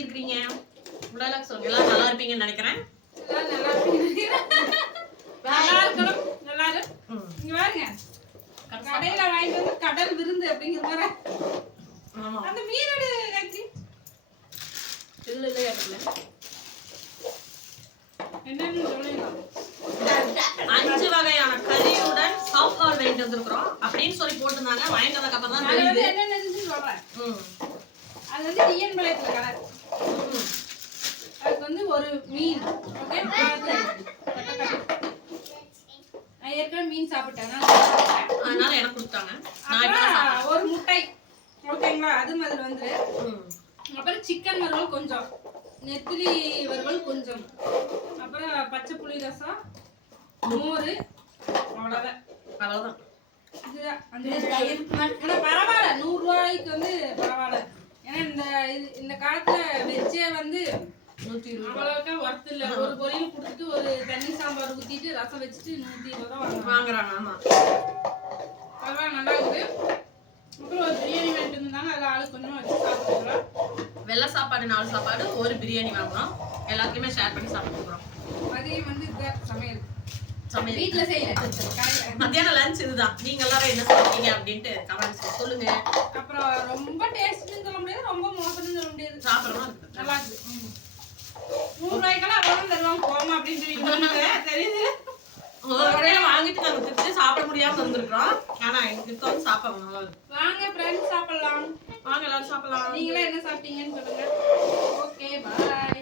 எப்படி இருக்கீங்க? உடலுக்கு சொல்லுங்க. எல்லாரும் நல்லா இருப்பீங்கன்னு நினைக்கிறேன். எல்லாம் நல்லா இருக்கணும். நல்லா இருக்கும். இங்க பாருங்க. கடையில வாங்கிட்டு வந்து கடல் விருந்து அப்படிங்கிற மாதிரி. ஆமா. அந்த மீனோட காட்சி. இல்ல இடத்துல. என்னன்னு சொல்லுங்க. 5 வகையான கறியுடன் சாப்பாடு வாங்கிட்டு வந்திருக்கிறோம் அப்படின்னு சொல்லி போட்டுருந்தாங்க. வாங்கிட்டு வந்ததுக்கு அப்புறம் தான் தெரியுது. என்னன்னு சொல்றேன். அது வந்து டிஎன் பாளையத்துல கடை. அதுக்கு வந்து ஒரு மீன். ஓகே. நான் ஏற்கனவே மீன் சாப்பிட்டேன். அதனால எனக்கு கொடுத்தாங்க. ஒரு முட்டை. ஓகேங்களா? அது மாதிரி வந்து. அப்புறம் சிக்கன் வறுவல் கொஞ்சம். நெத்திலி வறுவல் கொஞ்சம். அப்புறம் பச்சை புளி ரசம், மோர், அவ்வளவுதான். அவ்வளவுதான். இதுதான். ஆனா பரவாயில்ல, 100 ரூபாய்க்கு வந்து பரவாயில்ல. ஏன்னா இந்த காலத்துல வெஜ்ஜே வந்து 120 அவ்வளவுக்கா ஒர்த் இல்ல. ஒரு பொரியல் கொடுத்துட்டு ஒரு தண்ணி சாம்பார் ஊத்திட்டு ரசம் வச்சுட்டு 120 தான் வாங்குறாங்க. ஆமா, பரவாயில்ல, நல்லா இருக்குது. அப்புறம் ஒரு பிரியாணி வாங்கிட்டு இருந்தாங்க. அதில் ஆளு கொஞ்சம் வச்சு சாப்பிட்டுக்கிறோம். வெள்ளை சாப்பாடு 4 சாப்பாடு, ஒரு பிரியாணி வாங்குறோம். எல்லாத்தையுமே ஷேர் பண்ணி சாப்பிட்டுக்கிறோம். மதியம் வந்து இதுதான் சமையல். வீட்டுல செய்யல. மத்தியானம் லஞ்ச் இதுதான். நீங்க எல்லாரும் என்ன சாப்பிட்டீங்க அப்படின்ட்டு கமெண்ட்ஸ்ல சொல்லுங்க. அப்புறம் ரொம்ப டேஸ்ட்னு சொல்ல முடியாது, ரொம்ப மோசம்னு சொல்ல முடியாது. சாப்பிடணும் இருக்கு. நல்லா இருக்கு. 100 ரூபாய்க்கெல்லாம் அவ்வளவு தருவாங்க போமா அப்படின்னு சொல்லி தெரியுது. ஒரு கடையில வாங்கிட்டு நாங்க திருச்சி சாப்பிட முடியாம வந்திருக்கிறோம். ஆனா எனக்கு வந்து சாப்பிடணும். நல்லா இருக்கு. வாங்க ஃப்ரெண்ட்ஸ் சாப்பிடலாம். வாங்க எல்லாரும் சாப்பிடலாம். நீங்களே என்ன சாப்பிட்டீங்கன்னு சொல்லுங்க. Okay bye.